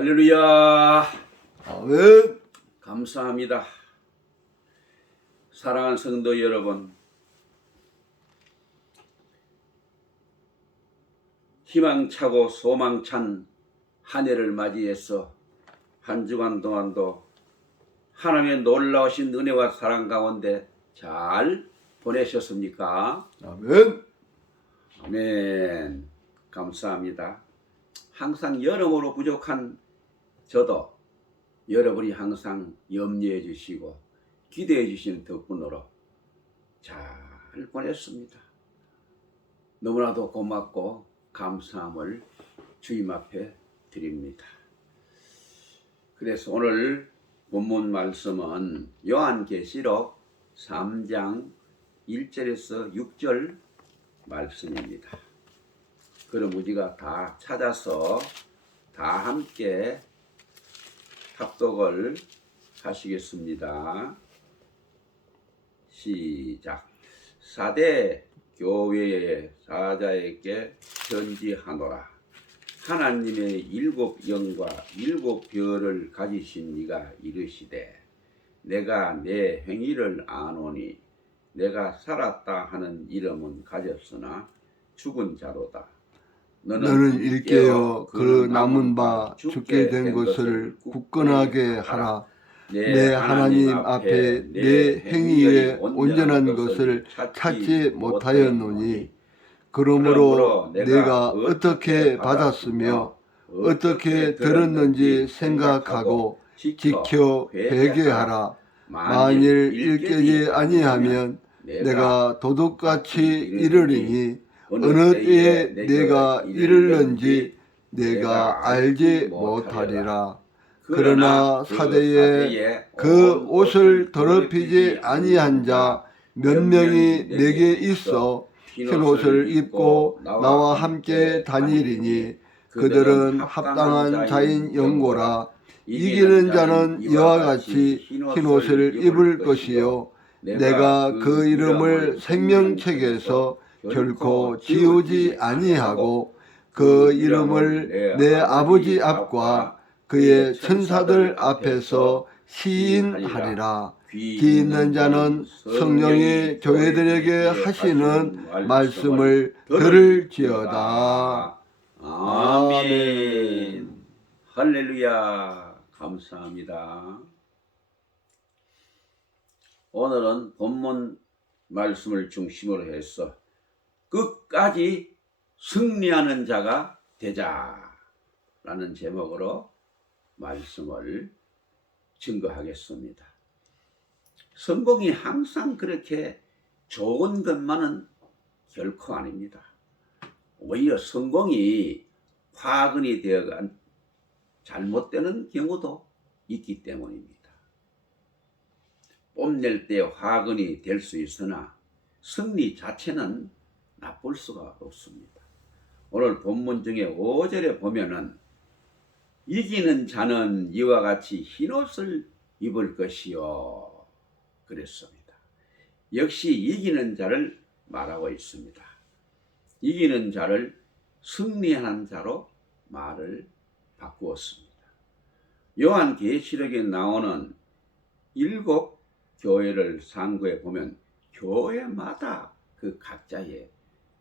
할렐루야. 아멘. 감사합니다. 사랑하는 성도 여러분. 희망차고 소망찬 한 해를 맞이해서 한 주간 동안도 하나님의 놀라우신 은혜와 사랑 가운데 잘 보내셨습니까? 아멘. 아멘. 감사합니다. 항상 여러모로 부족한 저도 여러분이 항상 염려해 주시고 기대해 주시는 덕분으로 잘 보냈습니다. 너무나도 고맙고 감사함을 주님 앞에 드립니다. 그래서 오늘 본문 말씀은 요한계시록 3장 1절에서 6절 말씀입니다. 그럼 우리가 다 찾아서 다 함께 합독을 하시겠습니다. 시작. 사대 교회의 사자에게 편지하노라. 하나님의 일곱 영과 일곱 별을 가지신 이가 이르시되 내가 내 행위를 아노니 내가 살았다 하는 이름은 가졌으나 죽은 자로다. 너는 일깨어 그 남은 바 죽게 된 것을 굳건하게 하라. 내 하나님 앞에 내 행위에 온전한 것을 찾지 못하였노니 그러므로 내가 어떻게 받았으며 어떻게 들었는지 생각하고 지켜 회개하라. 만일 일깨지 아니하면 내가 도둑같이 이르리니 어느 때에 내가 이르는지 내가 알지 못하리라. 그러나 사대에 그 옷을 더럽히지 아니한 자 몇 명이 내게 있어 흰 옷을 입고 나와 함께 다니리니 그들은 합당한 자인 영고라. 이기는 자는 이와 같이 흰 옷을 입을 것이요. 내가 그 이름을 생명책에서 결코 지우지 아니하고 그 이름을 내 아버지 앞과 그의 천사들 앞에서 시인하리라. 귀 있는 자는 성령이 교회들에게 하시는 말씀을 들을지어다. 아멘. 할렐루야. 감사합니다. 오늘은 본문 말씀을 중심으로 해서 끝까지 승리하는 자가 되자라는 제목으로 말씀을 증거하겠습니다. 성공이 항상 그렇게 좋은 것만은 결코 아닙니다. 오히려 성공이 화근이 되어간 잘못되는 경우도 있기 때문입니다. 뽐낼 때 화근이 될 수 있으나 승리 자체는 나쁠 수가 없습니다. 오늘 본문 중에 5절에 보면은 이기는 자는 이와 같이 흰옷을 입을 것이요 그랬습니다. 역시 이기는 자를 말하고 있습니다. 이기는 자를 승리하는 자로 말을 바꾸었습니다. 요한 계시록에 나오는 일곱 교회를 상고해 보면 교회마다 그 각자의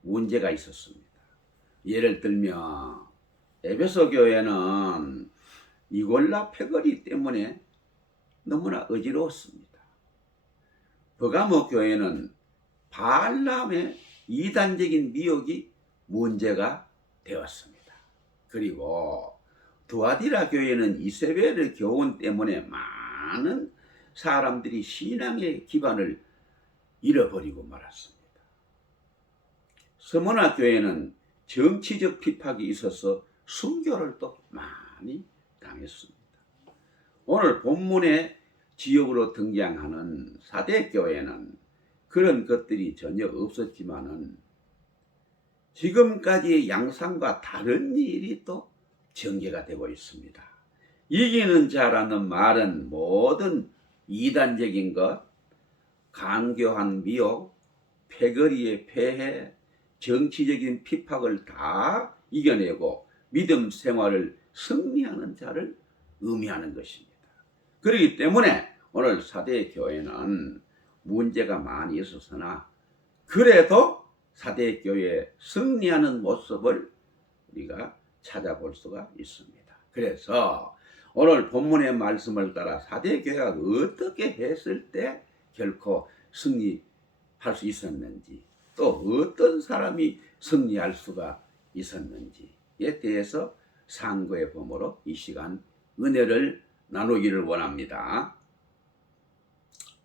문제가 있었습니다. 예를 들면 에베소 교회는 이골라 패거리 때문에 너무나 어지러웠습니다. 버가모 교회는 발람의 이단적인 미혹이 문제가 되었습니다. 그리고 두아디라 교회는 이세벨의 교훈 때문에 많은 사람들이 신앙의 기반을 잃어버리고 말았습니다. 서머나 교회는 정치적 핍박이 있어서 순교를 또 많이 당했습니다. 오늘 본문의 지역으로 등장하는 사대 교회는 그런 것들이 전혀 없었지만은 지금까지의 양상과 다른 일이 또 전개가 되고 있습니다. 이기는 자라는 말은 모든 이단적인 것, 간교한 미혹, 패거리의 폐해, 정치적인 핍박을 다 이겨내고 믿음 생활을 승리하는 자를 의미하는 것입니다. 그렇기 때문에 오늘 사대 교회는 문제가 많이 있었으나 그래도 사대 교회 승리하는 모습을 우리가 찾아볼 수가 있습니다. 그래서 오늘 본문의 말씀을 따라 사대 교회가 어떻게 했을 때 결코 승리할 수 있었는지 또 어떤 사람이 승리할 수가 있었는지에 대해서 상고의 범으로 이 시간 은혜를 나누기를 원합니다.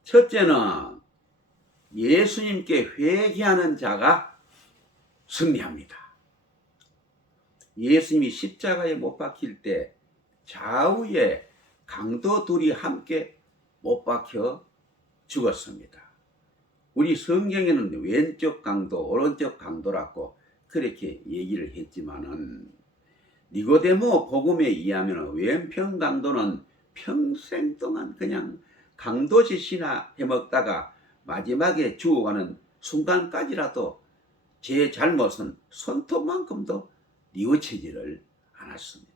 첫째는 예수님께 회개하는 자가 승리합니다. 예수님이 십자가에 못 박힐 때 좌우에 강도 둘이 함께 못 박혀 죽었습니다. 우리 성경에는 왼쪽 강도, 오른쪽 강도라고 그렇게 얘기를 했지만은 니고데모 복음에 의하면 왼편 강도는 평생 동안 그냥 강도짓이나 해먹다가 마지막에 죽어가는 순간까지라도 제 잘못은 손톱만큼도 뉘우치지를 않았습니다.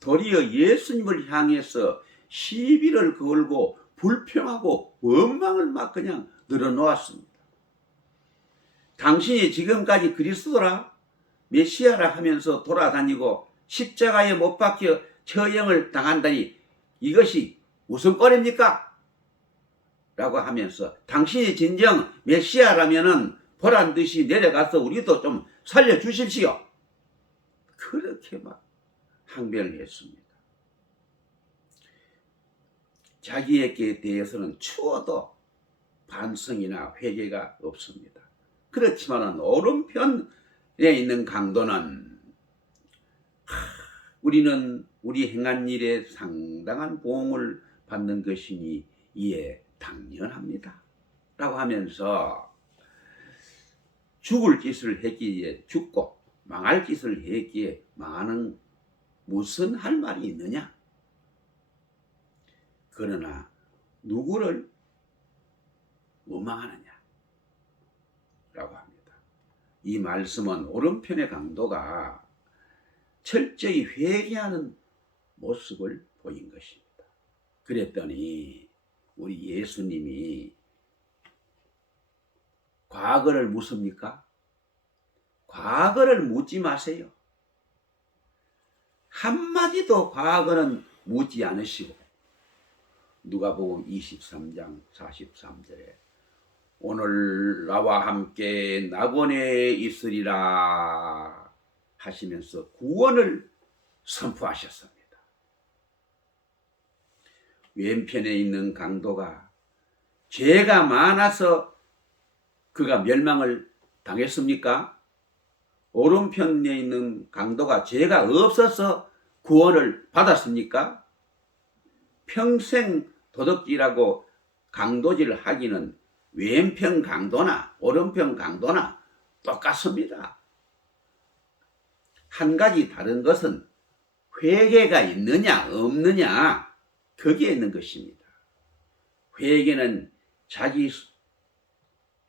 도리어 예수님을 향해서 시비를 걸고 불평하고 원망을 막 그냥 늘어놓았습니다. 당신이 지금까지 그리스도라 메시아라 하면서 돌아다니고 십자가에 못 박혀 처형을 당한다니 이것이 무슨 꼴입니까? 라고 하면서 당신이 진정 메시아라면은 보란 듯이 내려가서 우리도 좀 살려주십시오. 그렇게 막 항변을 했습니다. 자기에게 대해서는 추워도 반성이나 회개가 없습니다. 그렇지만은 오른편에 있는 강도는 하, 우리는 우리 행한 일에 상당한 보응을 받는 것이니 이에 당연합니다. 라고 하면서 죽을 짓을 했기에 죽고 망할 짓을 했기에 망하는 무슨 할 말이 있느냐? 그러나 누구를 원망하느냐? 라고 합니다. 이 말씀은 오른편의 강도가 철저히 회개하는 모습을 보인 것입니다. 그랬더니 우리 예수님이 과거를 묻습니까? 과거를 묻지 마세요. 한마디도 과거는 묻지 않으시고 누가복음 23장 43절에 오늘 나와 함께 낙원에 있으리라 하시면서 구원을 선포하셨습니다. 왼편에 있는 강도가 죄가 많아서 그가 멸망을 당했습니까? 오른편에 있는 강도가 죄가 없어서 구원을 받았습니까? 평생 도덕질하고 강도질 하기는 왼편 강도나 오른편 강도나 똑같습니다. 한 가지 다른 것은 회개가 있느냐 없느냐 거기에 있는 것입니다. 회개는 자기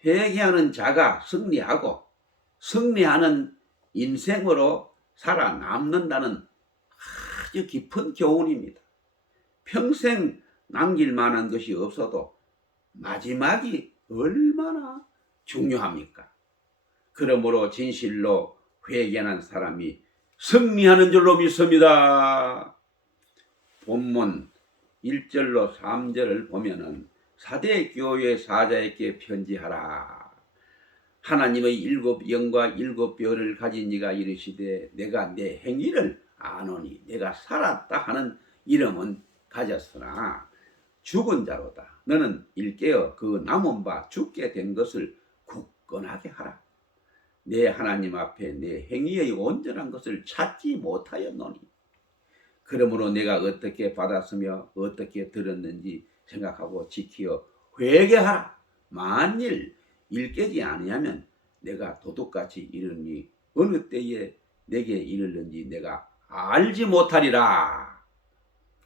회개하는 자가 승리하고 승리하는 인생으로 살아남는다는 아주 깊은 교훈입니다. 평생 남길 만한 것이 없어도 마지막이 얼마나 중요합니까? 그러므로 진실로 회개하는 사람이 승리하는 줄로 믿습니다. 본문 1절로 3절을 보면은 사대 교회 사자에게 편지하라. 하나님의 일곱 영과 일곱 별을 가진 이가 이르시되 내가 내 행위를 아노니 내가 살았다 하는 이름은 가졌으나 죽은 자로다. 너는 일깨어 그 남은 바 죽게 된 것을 굳건하게 하라. 내 하나님 앞에 내 행위의 온전한 것을 찾지 못하였노니 그러므로 내가 어떻게 받았으며 어떻게 들었는지 생각하고 지키어 회개하라. 만일 일깨지 아니하면 내가 도둑같이 이르니 어느 때에 내게 이르는지 내가 알지 못하리라.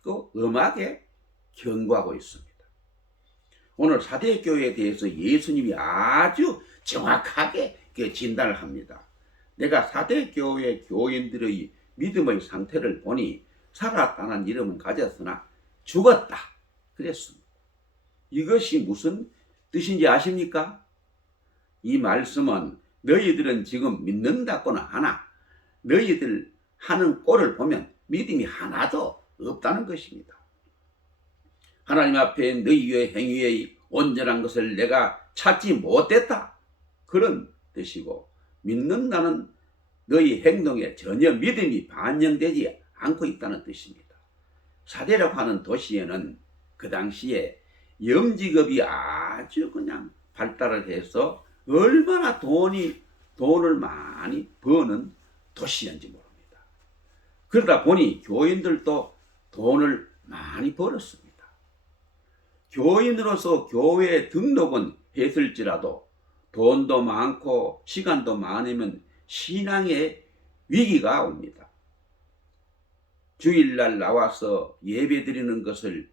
그 음악에 경고하고 있습니다. 오늘 사대 교회에 대해서 예수님이 아주 정확하게 그 진단을 합니다. 내가 사대 교회 교인들의 믿음의 상태를 보니 살았다는 이름은 가졌으나 죽었다. 그랬습니다. 이것이 무슨 뜻인지 아십니까? 이 말씀은 너희들은 지금 믿는다거나 하나 너희들 하는 꼴을 보면 믿음이 하나도 없다는 것입니다. 하나님 앞에 너희의 행위의 온전한 것을 내가 찾지 못했다. 그런 뜻이고 믿는다는 너희 행동에 전혀 믿음이 반영되지 않고 있다는 뜻입니다. 사대라고 하는 도시에는 그 당시에 영직업이 아주 그냥 발달을 해서 얼마나 돈이 돈을 많이 버는 도시였는지 모릅니다. 그러다 보니 교인들도 돈을 많이 벌었습니다. 교인으로서 교회에 등록은 했을지라도 돈도 많고 시간도 많으면 신앙의 위기가 옵니다. 주일날 나와서 예배 드리는 것을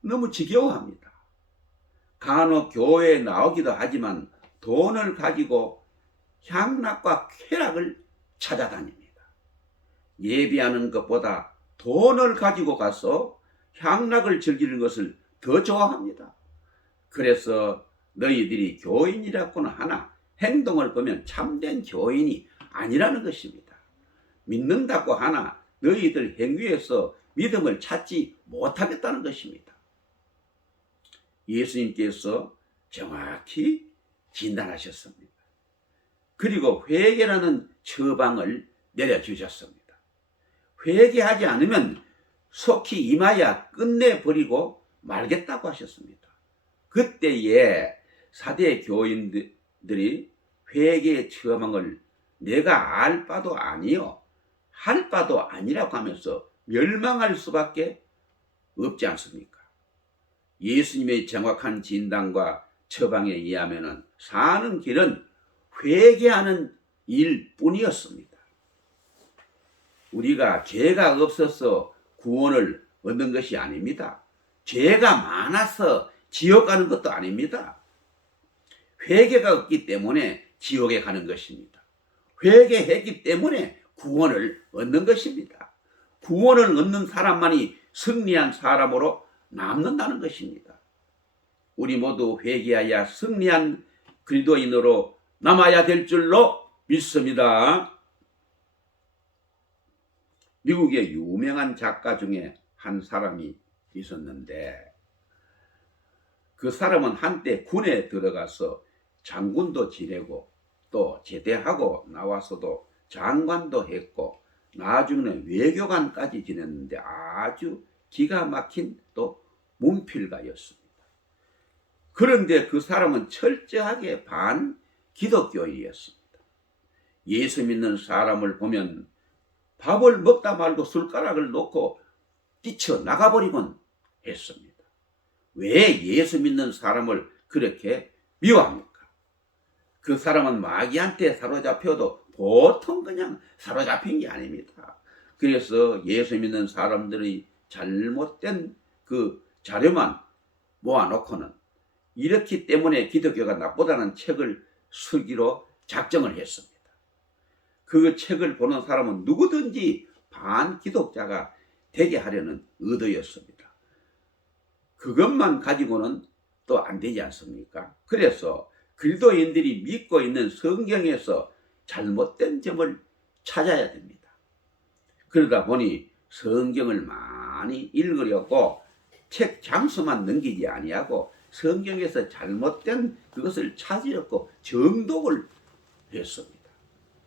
너무 지겨워합니다. 간혹 교회에 나오기도 하지만 돈을 가지고 향락과 쾌락을 찾아다닙니다. 예배하는 것보다 돈을 가지고 가서 향락을 즐기는 것을 더 좋아합니다. 그래서 너희들이 교인이라고는 하나 행동을 보면 참된 교인이 아니라는 것입니다. 믿는다고 하나 너희들 행위에서 믿음을 찾지 못하겠다는 것입니다. 예수님께서 정확히 진단하셨습니다. 그리고 회개라는 처방을 내려주셨습니다. 회개하지 않으면 속히 임하여 끝내버리고 말겠다고 하셨습니다. 그때에 사대 교인들이 회개의 처방을 내가 알 바도 아니요 할 바도 아니라고 하면서 멸망할 수밖에 없지 않습니까? 예수님의 정확한 진단과 처방에 의하면 사는 길은 회개하는 일뿐이었습니다. 우리가 죄가 없어서 구원을 얻는 것이 아닙니다. 죄가 많아서 지옥 가는 것도 아닙니다. 회개가 없기 때문에 지옥에 가는 것입니다. 회개했기 때문에 구원을 얻는 것입니다. 구원을 얻는 사람만이 승리한 사람으로 남는다는 것입니다. 우리 모두 회개하여 승리한 그리도인으로 남아야 될 줄로 믿습니다. 미국의 유명한 작가 중에 한 사람이 있었는데 그 사람은 한때 군에 들어가서 장군도 지내고 또 제대하고 나와서도 장관도 했고 나중에는 외교관까지 지냈는데 아주 기가 막힌 또 문필가였습니다. 그런데 그 사람은 철저하게 반 기독교인이었습니다. 예수 믿는 사람을 보면 밥을 먹다 말고 숟가락을 놓고 뛰쳐 나가버리곤 했습니다. 왜 예수 믿는 사람을 그렇게 미워합니까? 그 사람은 마귀한테 사로잡혀도 보통 그냥 사로잡힌 게 아닙니다. 그래서 예수 믿는 사람들이 잘못된 그 자료만 모아놓고는 이렇기 때문에 기독교가 나쁘다는 책을 쓰기로 작정을 했습니다. 그 책을 보는 사람은 누구든지 반기독자가 되게 하려는 의도였습니다. 그것만 가지고는 또 안 되지 않습니까? 그래서 그리도인들이 믿고 있는 성경에서 잘못된 점을 찾아야 됩니다. 그러다 보니 성경을 많이 읽으려고 책 장수만 넘기지 아니하고 성경에서 잘못된 그것을 찾으려고 정독을 했습니다.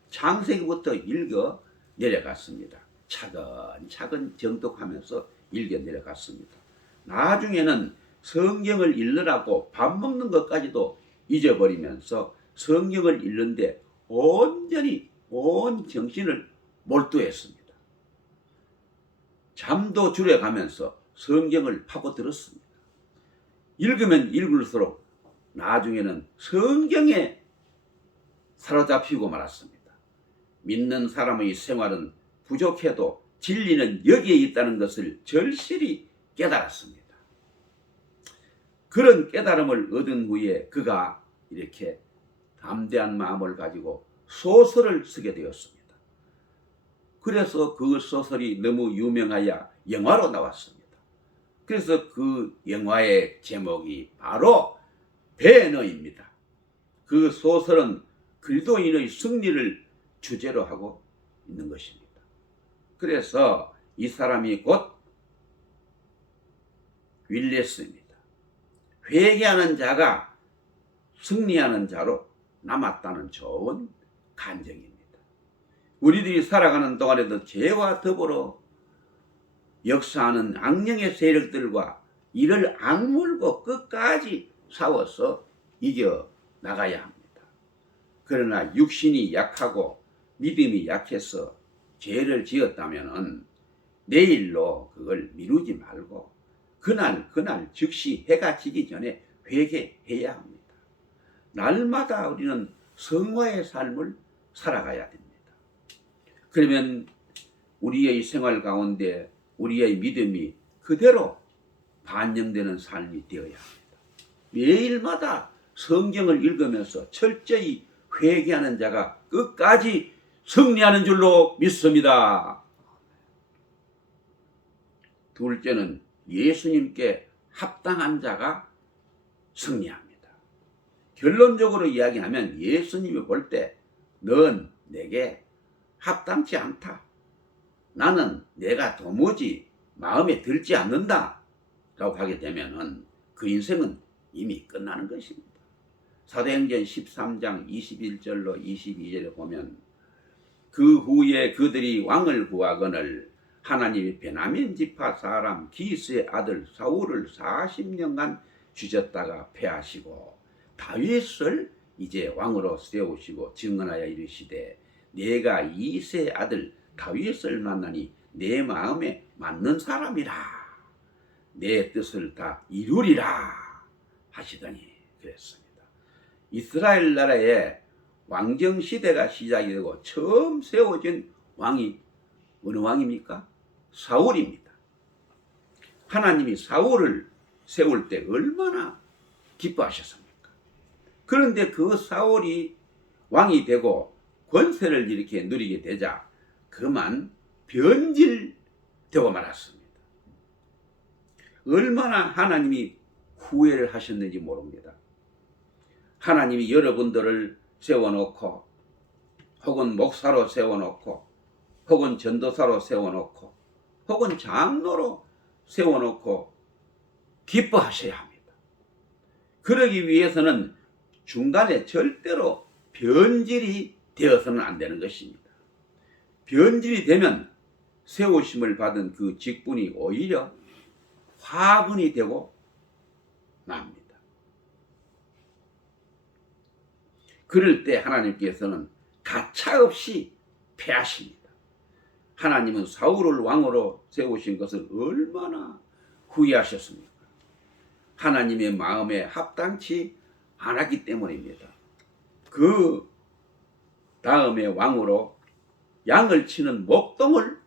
창세기부터 읽어 내려갔습니다. 차근차근 정독하면서 읽어 내려갔습니다. 나중에는 성경을 읽으라고 밥 먹는 것까지도 잊어버리면서 성경을 읽는데 온전히 온 정신을 몰두했습니다. 잠도 줄여가면서 성경을 파고들었습니다. 읽으면 읽을수록 나중에는 성경에 사로잡히고 말았습니다. 믿는 사람의 생활은 부족해도 진리는 여기에 있다는 것을 절실히 깨달았습니다. 그런 깨달음을 얻은 후에 그가 이렇게 담대한 마음을 가지고 소설을 쓰게 되었습니다. 그래서 그 소설이 너무 유명하여 영화로 나왔습니다. 그래서 그 영화의 제목이 바로 배너입니다. 그 소설은 그리스도인의 승리를 주제로 하고 있는 것입니다. 그래서 이 사람이 곧 윌레스입니다. 회개하는 자가 승리하는 자로 남았다는 좋은 간증입니다. 우리들이 살아가는 동안에도 죄와 더불어 역사하는 악령의 세력들과 이를 악물고 끝까지 싸워서 이겨 나가야 합니다. 그러나 육신이 약하고 믿음이 약해서 죄를 지었다면은 내일로 그걸 미루지 말고 그날 그날 즉시 해가 지기 전에 회개해야 합니다. 날마다 우리는 성화의 삶을 살아가야 됩니다. 그러면 우리의 생활 가운데 우리의 믿음이 그대로 반영되는 삶이 되어야 합니다. 매일마다 성경을 읽으면서 철저히 회개하는 자가 끝까지 승리하는 줄로 믿습니다. 둘째는 예수님께 합당한 자가 승리합니다. 결론적으로 이야기하면 예수님이 볼 때 넌 내게 합당치 않다. 나는 내가 도무지 마음에 들지 않는다. 라고 하게 되면은 그 인생은 이미 끝나는 것입니다. 사도행전 13장 21절로 22절에 보면 그 후에 그들이 왕을 구하거늘 하나님이 베나민 지파 사람 기스의 아들 사울을 40년간 주셨다가 패하시고 다윗을 이제 왕으로 세우시고 증언하여 이르시되 내가 이세 아들 다윗을 만나니 내 마음에 맞는 사람이라 내 뜻을 다 이루리라 하시더니 그랬습니다. 이스라엘 나라에 왕정 시대가 시작이 되고 처음 세워진 왕이 어느 왕입니까? 사울입니다. 하나님이 사울을 세울 때 얼마나 기뻐하셨습니까? 그런데 그 사울이 왕이 되고 권세를 이렇게 누리게 되자 그만 변질되고 말았습니다. 얼마나 하나님이 후회를 하셨는지 모릅니다. 하나님이 여러분들을 세워놓고 혹은 목사로 세워놓고 혹은 전도사로 세워놓고 혹은 장로로 세워놓고 기뻐하셔야 합니다. 그러기 위해서는 중간에 절대로 변질이 되어서는 안 되는 것입니다. 변질이 되면 세우심을 받은 그 직분이 오히려 화분이 되고 납니다. 그럴 때 하나님께서는 가차없이 패하십니다. 하나님은 사울을 왕으로 세우신 것을 얼마나 후회하셨습니까? 하나님의 마음에 합당치 않았기 때문입니다. 그 다음에 왕으로 양을 치는 목동을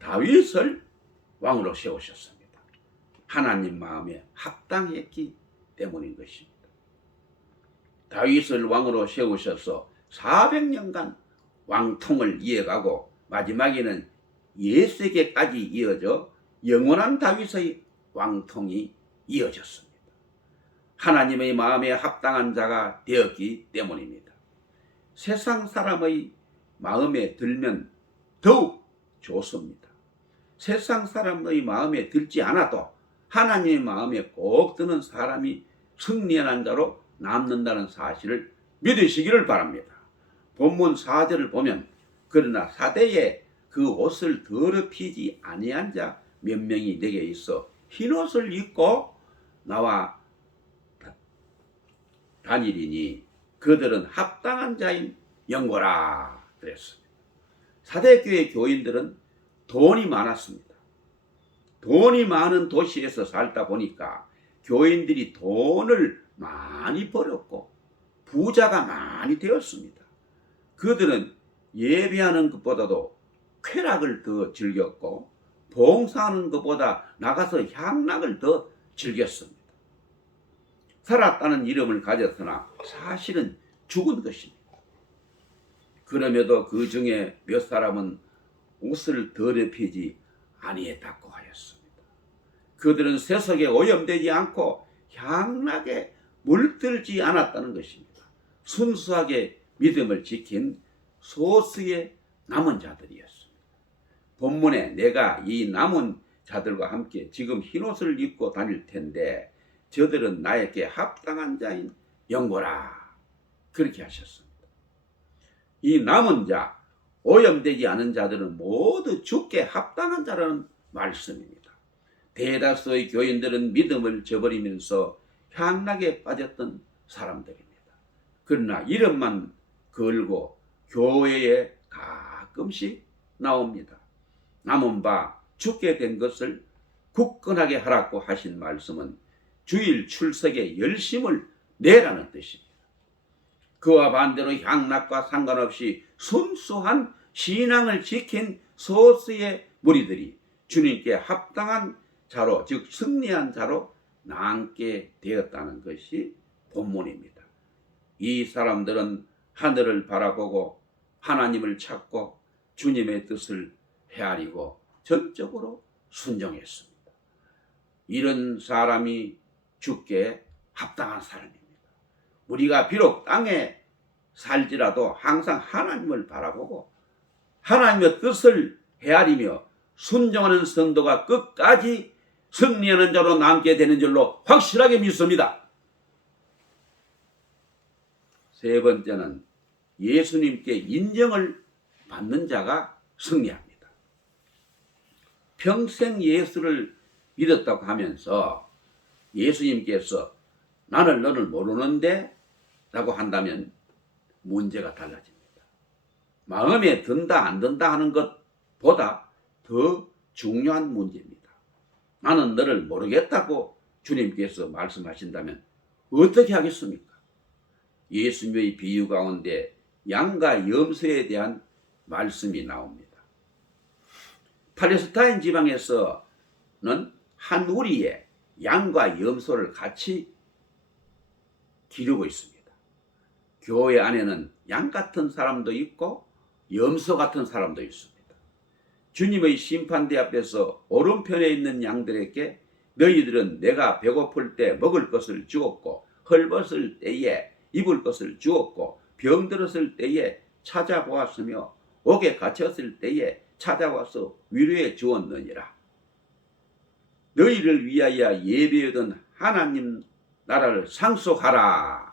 다윗을 왕으로 세우셨습니다. 하나님 마음에 합당했기 때문인 것입니다. 다윗을 왕으로 세우셔서 400년간 왕통을 이어가고 마지막에는 예세계까지 이어져 영원한 다윗의 왕통이 이어졌습니다. 하나님의 마음에 합당한 자가 되었기 때문입니다. 세상 사람의 마음에 들면 더욱 좋습니다. 세상 사람의 마음에 들지 않아도 하나님의 마음에 꼭 드는 사람이 승리하는 자로 남는다는 사실을 믿으시기를 바랍니다. 본문 4절을 보면 그러나 사대에 그 옷을 더럽히지 아니한 자 몇 명이 내게 있어 흰 옷을 입고 나와 다니리니 그들은 합당한 자인 영고라 그랬습니다. 사대교회 교인들은 돈이 많았습니다. 돈이 많은 도시에서 살다 보니까 교인들이 돈을 많이 벌었고 부자가 많이 되었습니다. 그들은 예배하는 것보다도 쾌락을 더 즐겼고 봉사하는 것보다 나가서 향락을 더 즐겼습니다. 살았다는 이름을 가졌으나 사실은 죽은 것입니다. 그럼에도 그 중에 몇 사람은 옷을 더럽히지 아니했다고 하였습니다. 그들은 세속에 오염되지 않고 향락에 물들지 않았다는 것입니다. 순수하게 믿음을 지킨 소수의 남은 자들이었습니다. 본문에 내가 이 남은 자들과 함께 지금 흰옷을 입고 다닐 텐데 저들은 나에게 합당한 자인 영고라 그렇게 하셨습니다. 이 남은 자 오염되지 않은 자들은 모두 죽게 합당한 자라는 말씀입니다. 대다수의 교인들은 믿음을 저버리면서 향락에 빠졌던 사람들입니다. 그러나 이름만 걸고 교회에 가끔씩 나옵니다. 남은 바 죽게 된 것을 굳건하게 하라고 하신 말씀은 주일 출석에 열심을 내라는 뜻입니다. 그와 반대로 향락과 상관없이 순수한 신앙을 지킨 소수의 무리들이 주님께 합당한 자로 즉 승리한 자로 남게 되었다는 것이 본문입니다. 이 사람들은 하늘을 바라보고 하나님을 찾고 주님의 뜻을 헤아리고 전적으로 순종했습니다. 이런 사람이 죽게 합당한 사람입니다. 우리가 비록 땅에 살지라도 항상 하나님을 바라보고 하나님의 뜻을 헤아리며 순종하는 성도가 끝까지 승리하는 자로 남게 되는 줄로 확실하게 믿습니다. 세 번째는 예수님께 인정을 받는 자가 승리합니다. 평생 예수를 믿었다고 하면서 예수님께서 나를 너를 모르는데 라고 한다면 문제가 달라집니다. 마음에 든다 안 든다 하는 것보다 더 중요한 문제입니다. 나는 너를 모르겠다고 주님께서 말씀하신다면 어떻게 하겠습니까? 예수님의 비유 가운데 양과 염소에 대한 말씀이 나옵니다. 팔레스타인 지방에서는 한 우리에 양과 염소를 같이 기르고 있습니다. 교회 안에는 양 같은 사람도 있고 염소 같은 사람도 있습니다. 주님의 심판대 앞에서 오른편에 있는 양들에게 너희들은 내가 배고플 때 먹을 것을 주었고 헐벗을 때에 입을 것을 주었고 병들었을 때에 찾아보았으며 옥에 갇혔을 때에 찾아와서 위로해 주었느니라. 너희를 위하여 예배하던 하나님 나라를 상속하라.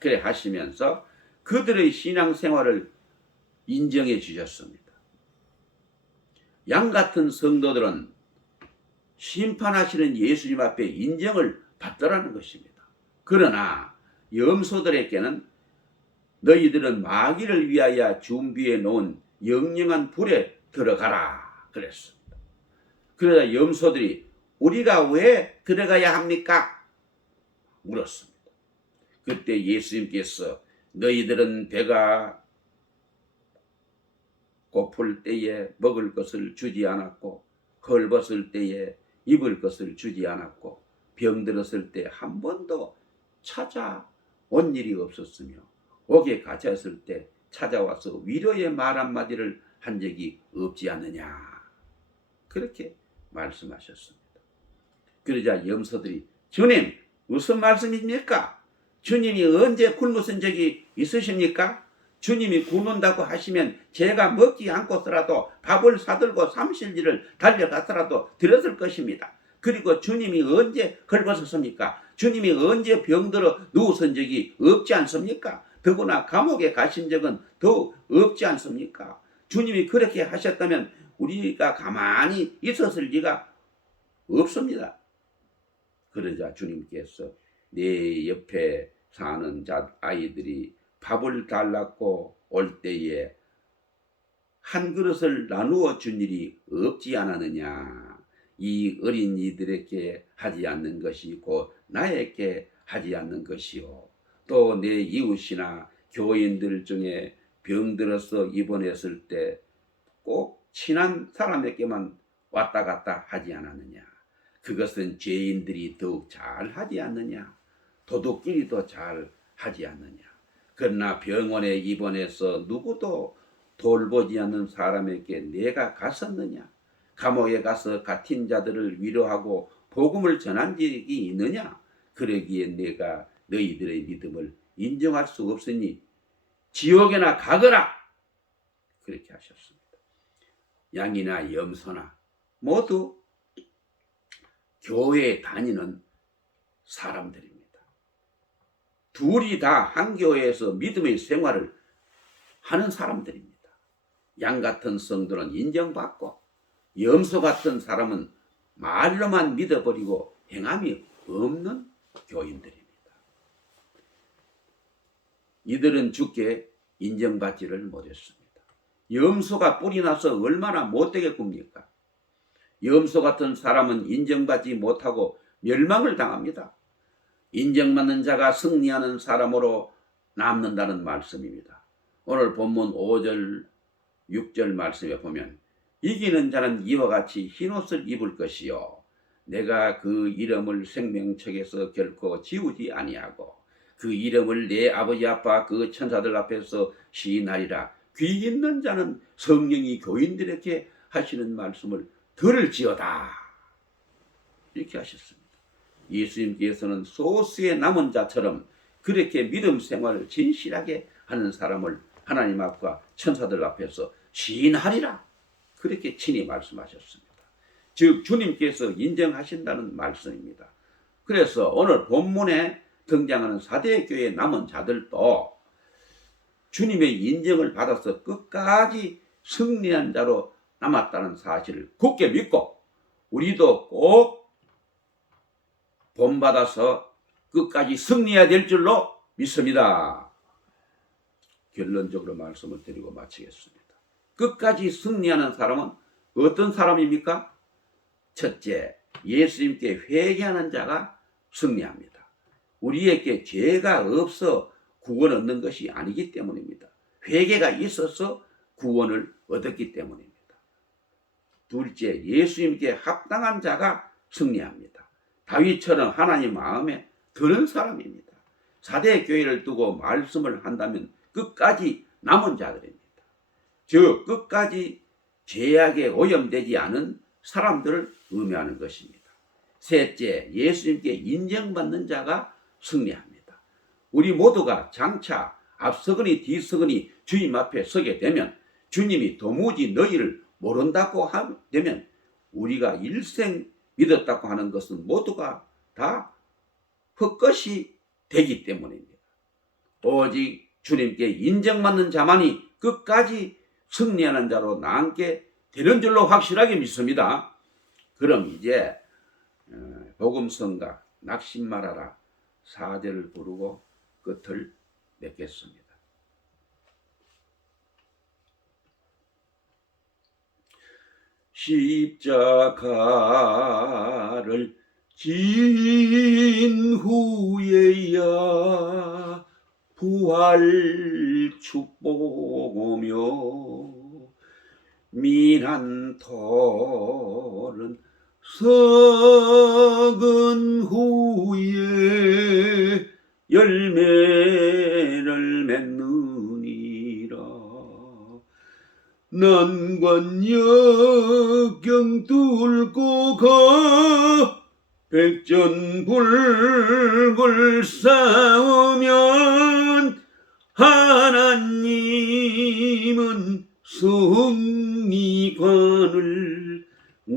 그래 하시면서 그들의 신앙 생활을 인정해 주셨습니다. 양 같은 성도들은 심판하시는 예수님 앞에 인정을 받더라는 것입니다. 그러나 염소들에게는 너희들은 마귀를 위하여 준비해 놓은 영영한 불에 들어가라 그랬습니다. 그러자 염소들이 우리가 왜 들어가야 합니까? 물었습니다. 그때 예수님께서 너희들은 배가 고플 때에 먹을 것을 주지 않았고 헐벗을 때에 입을 것을 주지 않았고 병들었을 때 한 번도 찾아온 일이 없었으며 옥에 갇혔을 때 찾아와서 위로의 말 한마디를 한 적이 없지 않느냐 그렇게 말씀하셨습니다. 그러자 염소들이 주님 무슨 말씀입니까? 주님이 언제 굶으신 적이 있으십니까? 주님이 굶는다고 하시면 제가 먹지 않고서라도 밥을 사들고 삼실리를 달려가서라도 드렸을 것입니다. 그리고 주님이 언제 걸벗었습니까? 주님이 언제 병들어 누우선 적이 없지 않습니까? 더구나 감옥에 가신 적은 더 없지 않습니까? 주님이 그렇게 하셨다면 우리가 가만히 있었을 리가 없습니다. 그러자 주님께서 내 옆에 사는 자 아이들이 밥을 달라고 올 때에 한 그릇을 나누어 준 일이 없지 않았느냐. 이 어린이들에게 하지 않는 것이 곧 나에게 하지 않는 것이요. 또 내 이웃이나 교인들 중에 병들어서 입원했을 때 꼭 친한 사람에게만 왔다 갔다 하지 않았느냐. 그것은 죄인들이 더욱 잘 하지 않느냐. 도둑끼리 도 잘 하지 않느냐. 그러나 병원에 입원해서 누구도 돌보지 않는 사람에게 내가 갔었느냐? 감옥에 가서 같은 자들을 위로하고 복음을 전한 적이 있느냐? 그러기에 내가 너희들의 믿음을 인정할 수 없으니 지옥에나 가거라. 그렇게 하셨습니다. 양이나 염소나 모두 교회에 다니는 사람들입니다. 둘이 다 한 교회에서 믿음의 생활을 하는 사람들입니다. 양 같은 성도는 인정받고 염소 같은 사람은 말로만 믿어버리고 행함이 없는 교인들입니다. 이들은 주께 인정받지를 못했습니다. 염소가 뿔이 나서 얼마나 못되겠습니까? 염소 같은 사람은 인정받지 못하고 멸망을 당합니다. 인정받는 자가 승리하는 사람으로 남는다는 말씀입니다. 오늘 본문 5절, 6절 말씀에 보면 이기는 자는 이와 같이 흰옷을 입을 것이요 내가 그 이름을 생명책에서 결코 지우지 아니하고 그 이름을 내 아버지 아빠 그 천사들 앞에서 시인하리라 귀 있는 자는 성령이 교인들에게 하시는 말씀을 들을지어다 이렇게 하셨습니다. 예수님께서는 소수의 남은 자처럼 그렇게 믿음 생활을 진실하게 하는 사람을 하나님 앞과 천사들 앞에서 시인하리라 그렇게 친히 말씀하셨습니다. 즉 주님께서 인정하신다는 말씀입니다. 그래서 오늘 본문에 등장하는 사대 교회 남은 자들도 주님의 인정을 받아서 끝까지 승리한 자로 남았다는 사실을 굳게 믿고 우리도 꼭 본받아서 끝까지 승리해야 될 줄로 믿습니다. 결론적으로 말씀을 드리고 마치겠습니다. 끝까지 승리하는 사람은 어떤 사람입니까? 첫째, 예수님께 회개하는 자가 승리합니다. 우리에게 죄가 없어 구원 얻는 것이 아니기 때문입니다. 회개가 있어서 구원을 얻었기 때문입니다. 둘째, 예수님께 합당한 자가 승리합니다. 다윗처럼 하나님 마음에 드는 사람입니다. 사대 교회를 두고 말씀을 한다면 끝까지 남은 자들입니다. 즉 끝까지 죄악에 오염되지 않은 사람들을 의미하는 것입니다. 셋째, 예수님께 인정받는 자가 승리합니다. 우리 모두가 장차 앞서거니 뒤서거니 주님 앞에 서게 되면 주님이 도무지 너희를 모른다고 되면 우리가 일생 믿었다고 하는 것은 모두가 다 헛것이 되기 때문입니다. 오직 주님께 인정받는 자만이 끝까지 승리하는 자로 남게 되는 줄로 확실하게 믿습니다. 그럼 이제 어, 복음성가 낙심 말하라 사절을 부르고 끝을 맺겠습니다. 십자가를 진 후에야 부활 축복오며 미난 털은 썩은 후에 열매를 맺느니라. 난관 역경 뚫고 가 백전불굴 싸우면 하나님은 승리관을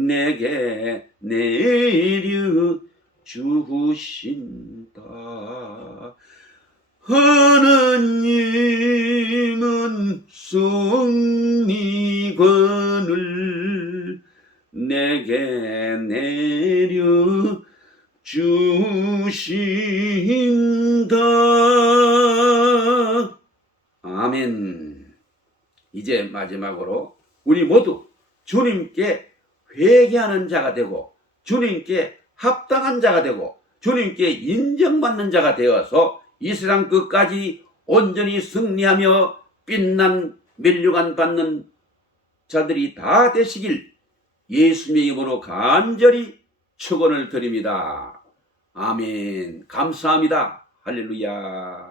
내게 내려 주신다. 하나님은 승리관을 내게 내려 주신다. 아멘. 이제 마지막으로 우리 모두 주님께 회개하는 자가 되고 주님께 합당한 자가 되고 주님께 인정받는 자가 되어서 이 세상 끝까지 온전히 승리하며 빛난 멸류관 받는 자들이 다 되시길 예수님의 이름으로 간절히 축원을 드립니다. 아멘. 감사합니다. 할렐루야.